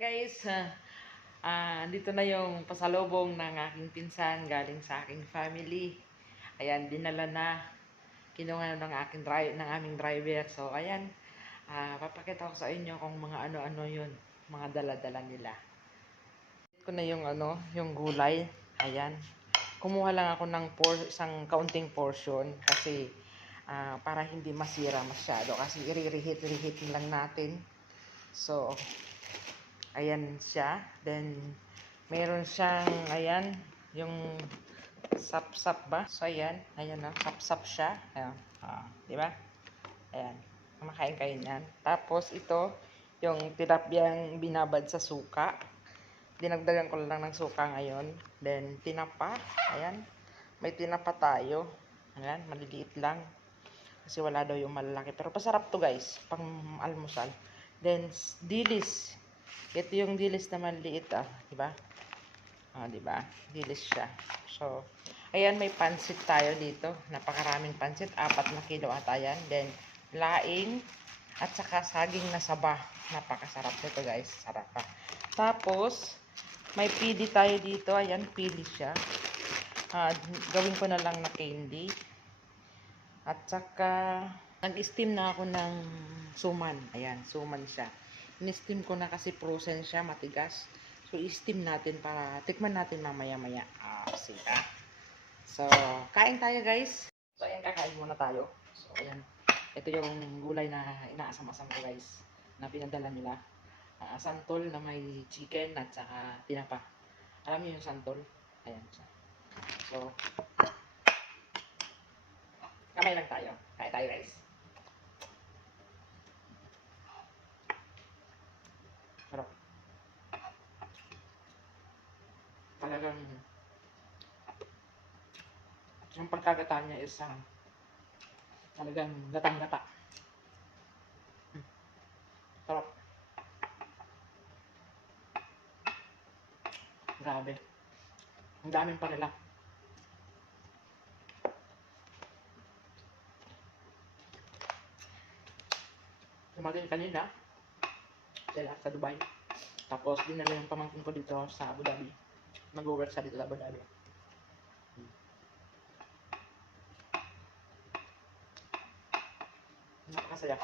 Guys, dito na yung pasalubong ng aking pinsan galing sa aking family. Ayan, dinala na. Kinuha ng aming driver. So, ayan. Papakita ko sa inyo kung mga ano-ano yun. Mga dala-dala nila. Ko na yung yung gulay. Ayan. Kumuha lang ako ng isang kaunting portion kasi para hindi masira masyado. Kasi i-reheat lang natin. So, ayan siya. Then, meron siyang, ayan, yung sap-sap ba? So, ayan. Ayan na. Sap-sap siya. Ayan. Di ba? Ayan. Kumakain kayo niyan. Tapos, ito, yung tilapiyang binabad sa suka. Dinagdagan ko lang ng suka ngayon. Then, tinapa. Ayan. May tinapa tayo. Ayan. Maliliit lang. Kasi wala daw yung malalaki. Pero pasarap to guys. Pang almusal. Then, dilis. Ito yung dilis na maliit diba? Diba? Dilis siya. So, ayan, may pansit tayo dito. Napakaraming pansit. 4 na kilo ata yan. Then, laing at saka saging na saba. Napakasarap nito guys. Sarap pa. Tapos, may pili tayo dito. Ayan, pili siya. Gawin ko na lang na candy. At saka, nag-steam na ako ng suman. Ayan, suman siya. In-steam ko na kasi frozen siya, matigas. So, i-steam natin para tikman natin mamaya-maya. Sila. So, kain tayo guys. So, ayan, kakain muna tayo. So, ayan. Ito yung gulay na inaasam-asam ko guys. Na pinadala nila. Santol na may chicken at saka tinapa. Alam niyo yung santol? Ayan siya. So, kamay lang tayo. Kain tayo guys. Sarap. Talagang yung pagkagata niya is talagang gatang-gata. Sarap. Grabe. Ang daming pa nila. Dumating kanina sila sa Dubai. Tapos dinala yung pamangkin ko dito sa Abu Dhabi. Nag-work sa dito sa Abu Dhabi. Napakasaya.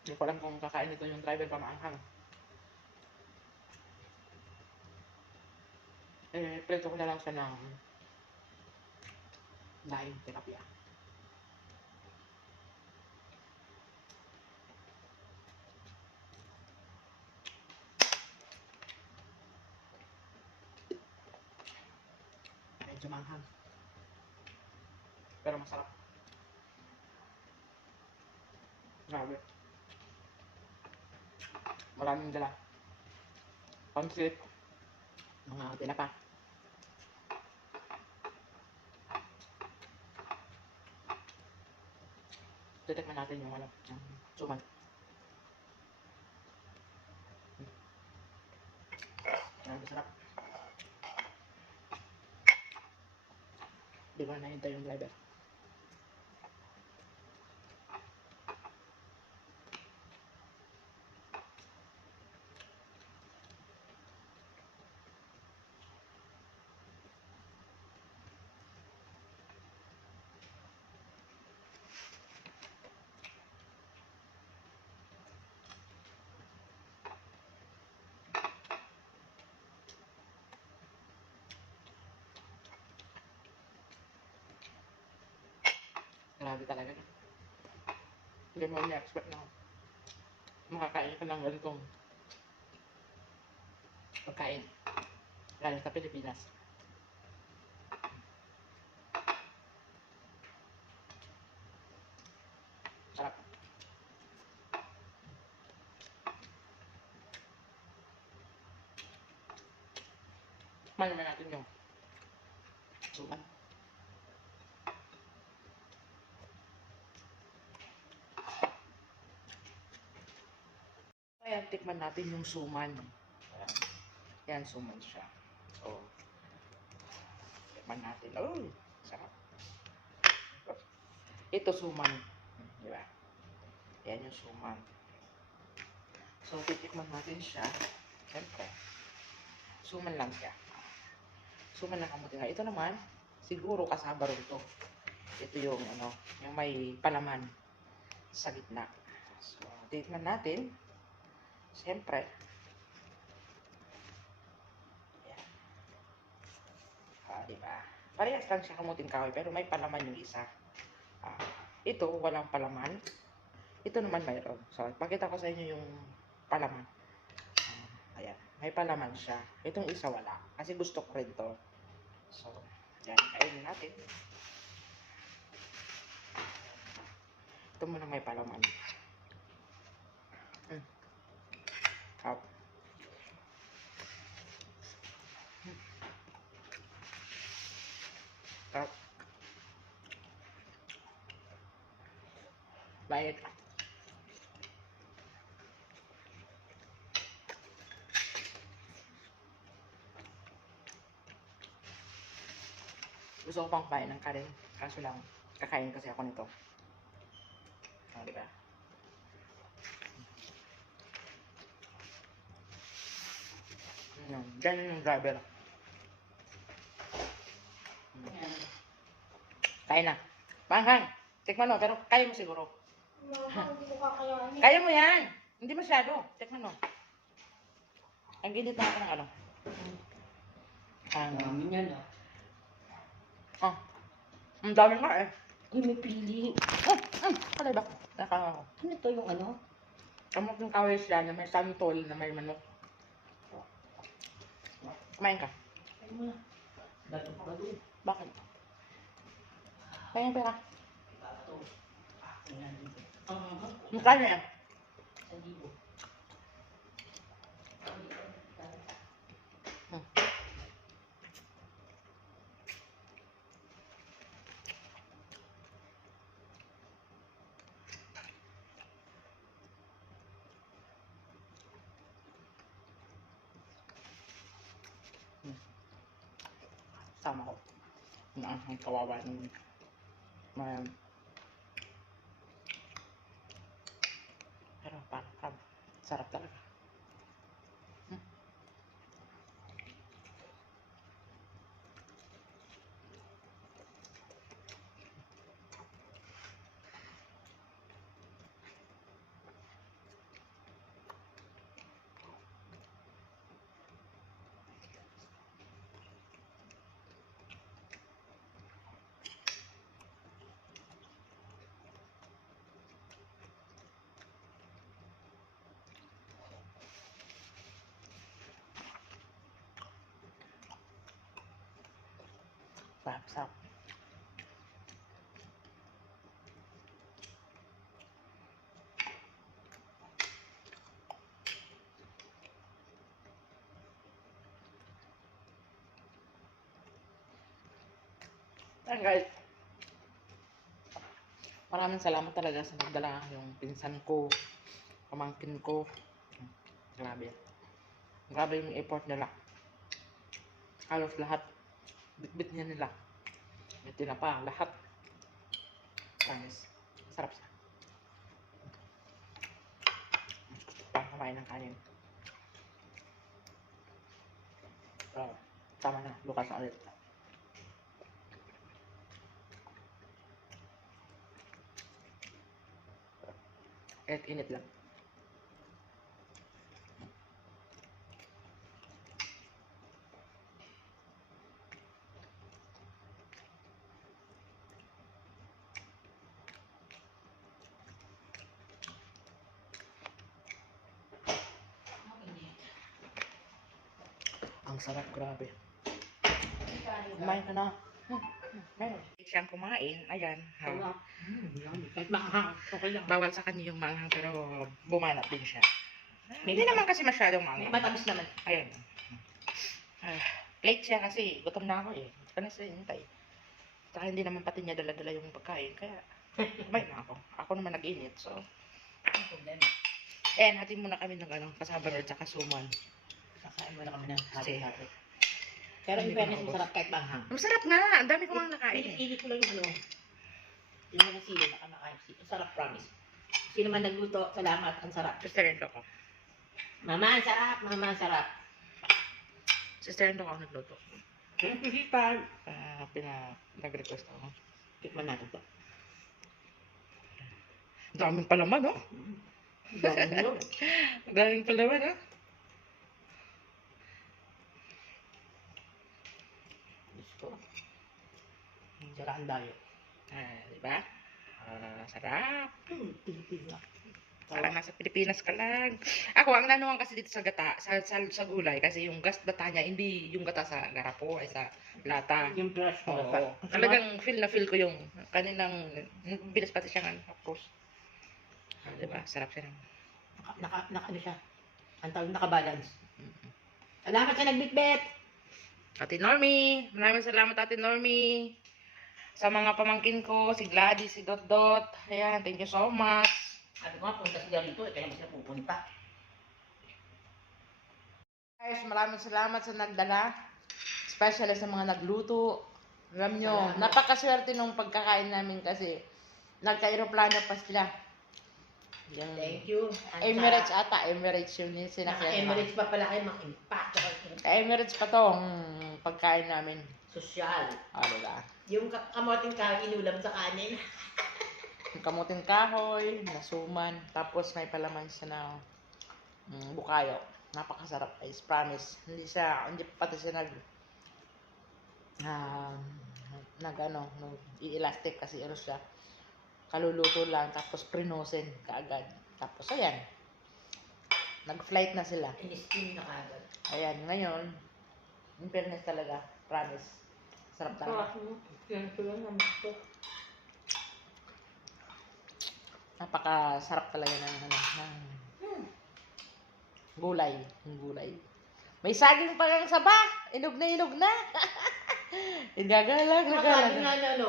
Hindi ko alam kung kakain ito yung driver pamaanghang. Prito ko na lang siya ng daing tilapia. Medyo manghang. Pero masarap. Grabe. Maraming dala. Pansit. Mga tinapa. Titikman natin yung yung suman. Grabe sarap. Di ko na nahintay yung driver. Grabe talaga. Hindi mo ni-expect na makakain ka ng ganitong pagkain. Galing sa Pilipinas. Sarap. Tikman naman natin yung suman. Ayan, tikman natin yung suman. Ayan, yan suman siya. So, tikman natin. Oh, sarap. Ito, suman. Di ba? Yan yung suman. So, titikman natin siya. Siyempre, suman lang siya. Suman lang kamuti nga. Ito naman, siguro kasama rin ito. Ito yung, yung may palaman sa gitna. So, titikman natin. Siyempre, yan. Diba? Parehas lang siya kamuting kahoy, pero may palaman yung isa. Ito, walang palaman. Ito naman mayroon. So, pakita ko sa inyo yung palaman. Ayan. May palaman siya. Itong isa wala. Kasi gusto ko rin to. So, yan. Kainin natin. Ito muna may palaman. Up. Up. Bayad. Gusto ko pang kumain ng kanin. Kaso lang, kakain kasi ako nito. Diba? Ganyan yung driver. Kain na. Manghang. Tikman mo, pero kaya mo siguro. Hindi ko kakayanin. Kaya mo yan. Hindi masyado. Tikman mo. Ang ginit na ako ng ano. Dami niya na. Ang dami nga eh. Uy, may pili. Kalay ba? Naka, Ano to yung ano? kamot ng kaway siya na may santol na may manok. Kumain ka. Ay mo na. Dato pa doon. Bakit? Kaya pera. Dato. Ayan dito. Magkano yan? Sa libo. Sama ko. Ang kawawa ng pero parang sarap talaga. Sarap. Ayan guys. Maraming salamat talaga sa nagdala yung pinsan ko, pamangkin ko. Grabe. Grabe yung effort nila. Halos lahat. Bit-bit niya nila. May tinapa, lahat. Promise. Sarap siya. Gusto ko pang kumain ng kanin. So, tama na. Bukas ulit. Kahit init lang. Ang sarap, grabe. Kumain ka na. Meron. Siyang kumain. Ayan. Kahit makakak. Okay lang. Bawal sa kanya yung manghang pero bumanat din siya. Hindi naman kasi masyadong manghang. Matamis naman. Ayan. Late siya kasi gutom na ako eh. Ano siya hintay. Saka hindi naman pati niya dala-dala yung pagkain. Kaya kumain na ako. Ako naman nag-init. So, Ang problema. natin muna kami ng kasama at saka suman. Kakain mo na kami ng Kasi, hati-hati. Pero in fairness, masarap kahit manghang. masarap nga. Ang dami ko nga nakain. Pilit ko lang yung ano. Hindi mo na sili, baka makain sili. Ang sarap, promise. Sino man nagluto, salamat. Ang sarap. Sister-in-law ko. Mama, ang sarap. Mama, ang sarap. Sister-in-law ko ang nagluto. Pisipan. Nag-request ako. Tikman natin to. Daming palaman, no? Dami yun. Daming palaman, no? Diyos ko. Sarap ang dayo. Diba? Sarap. Pilipina. Parang nasa Pilipinas ka lang. Ako, ang nanuhan kasi dito sa gata, sa gulay, kasi yung gata niya, hindi yung gata sa garapo, ay sa lata. Yung fresh mo. Oo. Talagang feel na feel ko yung kaninang, bilis pati siya nga, of course. Diba? Sarap siya. Ano siya? Ang tawag nakabalance. Salamat sa nagbitbit. Ate Normie, maraming salamat Ate Normie. Sa mga pamangkin ko, si Gladys, si Dot Dot. Ayan, thank you so much. Sabi ko nga, punta sila rito, kaya sila pupunta. Guys, maraming salamat sa nagdala. Especially sa mga nagluto. Alam nyo, Salamat. napakaswerte nung pagkakain namin kasi nagka-aeroplano pa sila. Yung Thank you. Emirates ata, Emirates yun yung sinakyan. Naka-Emirates pa pala kayo, mag-impact. Emirates pa tong pagkain namin. Social. Diba? Yung kamoting kahoy inulam sa kanin. Yung kamuting kahoy, nasuman, tapos may palaman siya na bukayo. Napakasarap, guys, promise. Hindi pati siya i-elastic kasi ano siya. Kaluluto lang, tapos prinosin kaagad. Tapos ayan, nag-flight na sila. In-steam na kagad. Ayan, ngayon, in fairness talaga, promise. Sarap talaga. Yan ko lang naman ito. Napakasarap talaga ng gulay. Yung gulay. May saging pa ng saba. Inog na. Gagalag. Sabi nga na,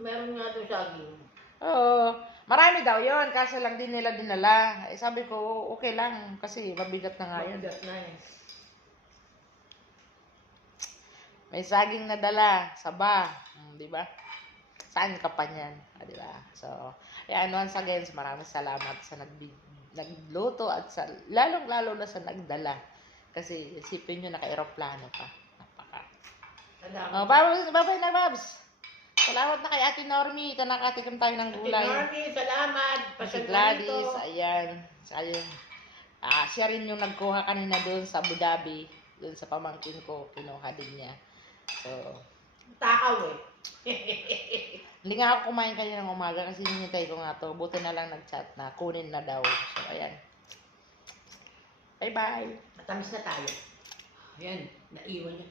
meron nga ito saging. Oo. Marami daw yon, kaso lang din nila dinala. Sabi ko, okay lang, kasi mabigat na nga yun. Mabigat na eh. May saging na dala, saba. Di ba? Saan ka pa niyan? Di ba? So, ayan, once again, maraming salamat sa nagluto at sa lalong-lalo na sa nagdala. Kasi isipin nyo, naka-aeroplano pa. Napaka. Salamat. Bye-bye na, Babs. Salamat na kay Ate Normie. Nakatikim tayo ng gulay. Ate Normie, salamat. Si Pasal Gladys, ayan. Siya rin yung nagkuha kanina doon sa Abu Dhabi. Doon sa pamangkin ko, kinuha din niya. So, Takaw eh. hindi nga ako kumain kanina ng umaga kasi hinintay ko nga to. Buti na lang nag-chat na kunin na daw. So, ayan. Bye-bye. Matamis na tayo. Ayan, naiwan niya.